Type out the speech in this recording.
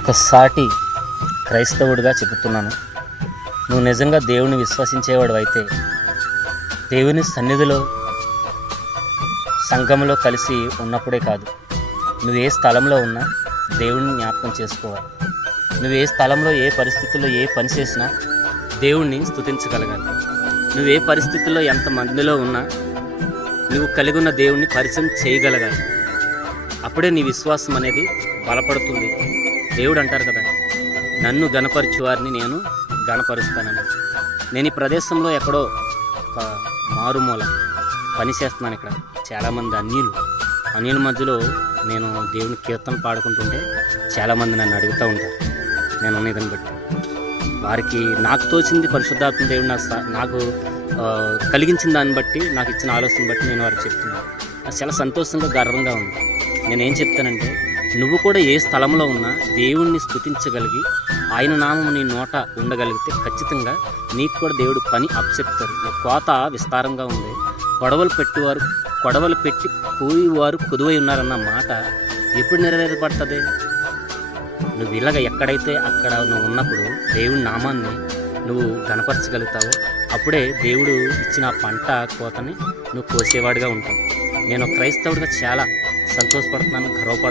ఒక సాటి క్రైస్తవుడిగా చెబుతున్నాను. నువ్వు నిజంగా దేవుని విశ్వసించేవాడు అయితే దేవుని సన్నిధిలో సంఘంలో కలిసి ఉన్నప్పుడే కాదు, నువ్వు ఏ స్థలంలో ఉన్నా దేవుణ్ణి జ్ఞాపకం చేసుకోవాలి. నువ్వు ఏ స్థలంలో ఏ పరిస్థితుల్లో ఏ పని చేసినా దేవుణ్ణి స్తుతించగలగాలి. నువ్వు ఏ పరిస్థితుల్లో ఎంతమందిలో ఉన్నా నువ్వు కలిగి ఉన్న దేవుణ్ణి పరిచయం చేయగలగాలి. అప్పుడే నీ విశ్వాసం అనేది బలపడుతుంది. దేవుడు అంటారు కదా, నన్ను గణపరచు వారిని నేను గణపరుస్తానని. నేను ఈ ప్రదేశంలో ఎక్కడో ఒక మారుమూల పని చేస్తున్నాను. ఇక్కడ చాలామంది అన్యుల మధ్యలో నేను దేవుని కీర్తన పాడుకుంటుంటే చాలామంది నన్ను అడుగుతూ ఉంటారు. నేను ఉన్నదని బట్టి వారికి నాకు తోచింది పరిశుద్ధాత్మ దేవుడు నాకు కలిగించిన దాన్ని బట్టి, నాకు ఇచ్చిన ఆలోచన బట్టి నేను వారికి చెప్తున్నాను. అది చాలా సంతోషంగా గర్వంగా ఉంది. నేనేం చెప్తానంటే, నువ్వు కూడా ఏ స్థలంలో ఉన్నా దేవుణ్ణి స్తుతించగలిగి ఆయన నామం నీ నోట ఉండగలిగితే ఖచ్చితంగా నీకు కూడా దేవుడు పని అప్పచెప్తారు. కోత విస్తారంగా ఉంది, కొడవలు పెట్టి కోయివారు కొదువై ఉన్నారన్న మాట ఎప్పుడు నెరవేరపడుతుంది? నువ్వు ఇలాగ ఎక్కడైతే అక్కడ నువ్వు ఉన్నప్పుడు దేవుడి నామాన్ని నువ్వు గణపరచగలుగుతావో అప్పుడే దేవుడు ఇచ్చిన పంట కోతని నువ్వు కోసేవాడిగా ఉంటావు. నేను క్రైస్తవుడిగా చాలా సంతోషపడుతున్నాను, గర్వపడుతున్నాను.